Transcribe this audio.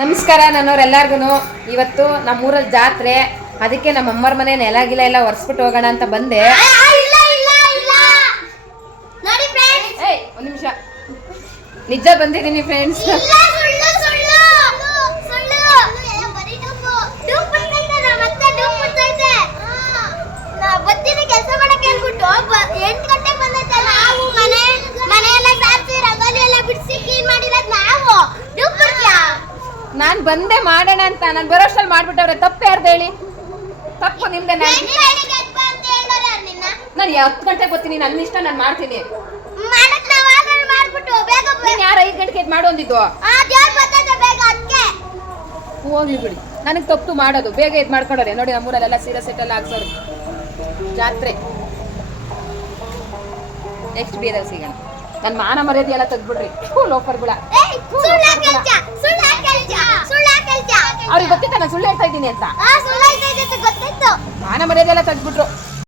ನಮಸ್ಕಾರ ನನ್ನವರೆಲ್ಲರಿಗೂ. ಇವತ್ತು ನಮ್ಮೂರಲ್ಲಿ ಜಾತ್ರೆ, ಅದಕ್ಕೆ ನಮ್ಮ ಅಮ್ಮರ ಮನೆ ನೆಲ ಗಿಲ ಎಲ್ಲ ಒರೆಸ್ಬಿಟ್ಟು ಹೋಗೋಣ ಅಂತ ಬಂದೆ. ಒಂದು ನಿಮಿಷ, ನಿಜ ಬಂದಿದ್ದೀನಿ ಫ್ರೆಂಡ್ಸ್. ನಾನು ಬಂದೆ ಮಾಡೋಣ ಅಂತ, ನಾನು ಬರೋಷ್ಟಲ್ಲಿ ಮಾಡ್ಬಿಟ್ಟವ್ರೆ. ತಪ್ಪು ಯಾರ್ದು ಹೇಳಿ? ತಪ್ಪು ನಿಮ್ದೆ. ನಾನು 10 ಗಂಟೆಗೆ ಬರ್ತೀನಿ, ನನ್ನ ಇಷ್ಟ, ನಾನು ಮಾಡ್ತೀನಿ. ನೀನು ಯಾರು 5 ಗಂಟೆಗೆ ಎದ್ದು ಮಾಡು ಅಂದಿದ್ದು? ಹೋಗ್ಲಿ ಬಿಡಿ, ನನಗೆ ತಪ್ಪು ಮಾಡೋದು. ಬೇಗ ಎದ್ದು ಮಾಡ್ಕೊಂಡವ್ರೆ ನೋಡಿ. ನಮ್ಮೂರಲ್ಲೆಲ್ಲ ಸೀರೆ ಸೆಟ್ ಎಲ್ಲ ಹಾಕ್ಸೋರು. ಜಾತ್ರೆ ನೆಕ್ಸ್ಟ್ ಬೇರೆ ಸಿಗೋಣ. ನನ್ನ ಮಾನ ಮರ್ಯಾದೆ ಎಲ್ಲ ತೆಗ್ದ್ಬಿಡ್ರಿ ಲೋಫರ್ಗಳ. ಅವ್ರಿಗೆ ಗೊತ್ತಿತ್ತ ನಾನು ಸುಳ್ಳು ಹೇಳ್ತಾ ಇದ್ದೀನಿ ಅಂತ. ಮಾನ ಮರ್ಯಾದೆ ಎಲ್ಲ ತೆಗ್ದ್ಬಿಟ್ರು.